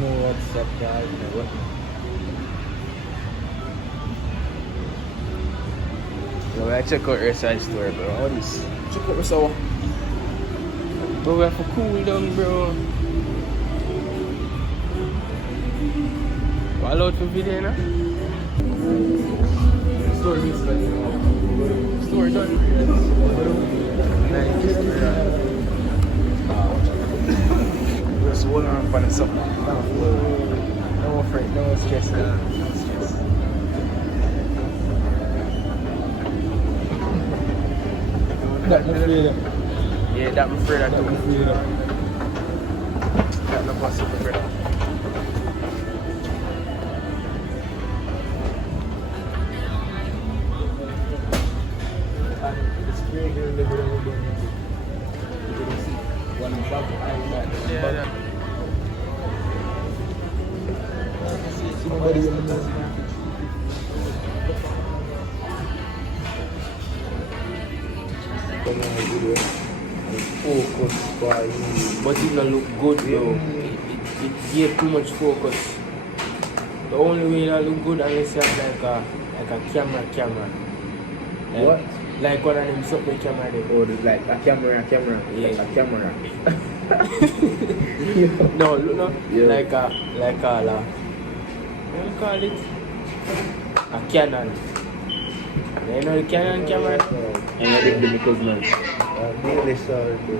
know what's up, guys. So I check out your side store, bro. All this. Check out this out. Bro, we have to cool down, bro. All out for video, no? Store is like, Store done. Nice. just hold on for the something. No friend, no stress, no stress. That my freedom. Yeah, that I'm afraid I That do. my freedom. That's not possible, brother. It's free here in the middle of the day. You can see one bag and that. Yeah. Somebody in the middle. Focus by But it don't look good, bro. It gave too much focus. The only way it look good unless you have like a camera. Like, What? Like one of them subway camera there. Oh, like a camera. Yeah. Like a camera. No, look no. Yeah. Like a what do you call it? A Canon. You know the Canon camera? And I did the because man. I really sorry, bro.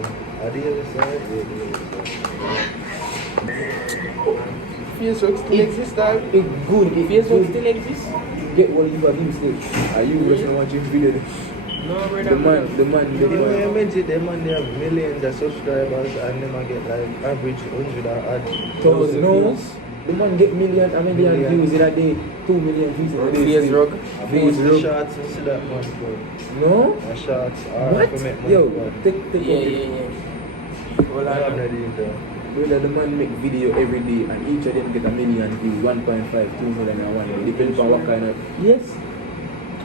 Facebook still exists, dog. It's good. Facebook still exists? Get what you got him still. Are you watching watching video? No, brother. The man, they have millions of subscribers and them get like average 100 or thousand views. The man get million views in a day, 2 million views in a day. Facebook. Facebook shots instead that man, bro. No? Shots are What? Yo, take Yeah. Hold on. Brother, the man make video every day and each of them get a million views, 1.5, 2 million and 1 million. Depends on what kind of. Yes.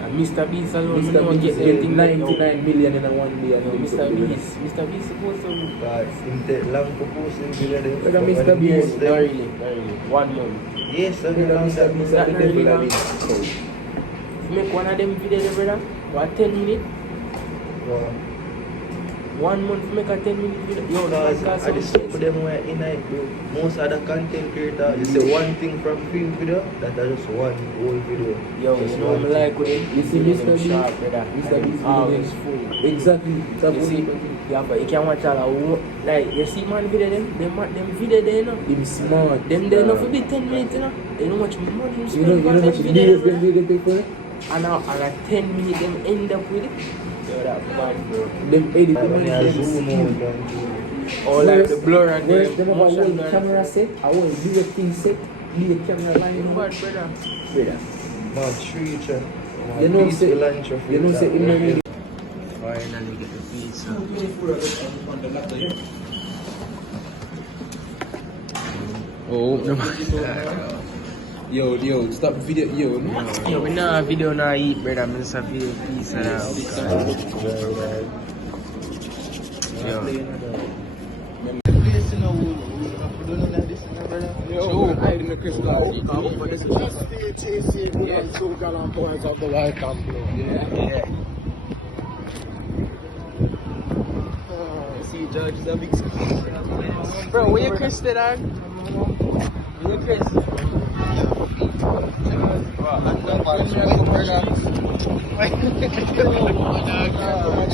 And Mr. Beast alone, Mr. no one Beast get anything like 99 million in a 1 day. Mr. Beast supposed to look. Guys, in the long proposing video, Look at Mr. Beast. Not really. 1 month. Yes, I mean, Mr. Beast, That the not devil really at long. it. Make one of them videos, brother. What 10 minutes? 1 month make a 10-minute video. Yo, Because I just put them where in it, bro. Most of the content creator, you say one thing from film video, that is just one whole video. Yo, just you know what I like with it? You see Mr. Beast? Sharp, brother. Mr. Beast always video. full. Exactly. You see, yeah, but you can watch all like you see man video them video there, you know. Them smart. Them they enough to be 10 minutes, you know. They know much money you You spend know for how them much video, videos them pay for it? and a 10 minutes them end up with it. Yo, that bad, bro. Them edit the When money. you zoom out, Or like the blur and Where's the them motion about blur. camera set? I want to do a thing set. Be the camera line. Bad, brother. Brother. man, tree check. You know, say, lunch of you know, say, in the really. Finally get the pizza. Oh, no. Yo, stop video, yo. Yo, we know a video now eat, brother. I'm just a video pizza now. Yo. Yo, I in the crystal. Yeah. See, Judge is a big success. Bro, where you Chris did, dog? Where you Chris?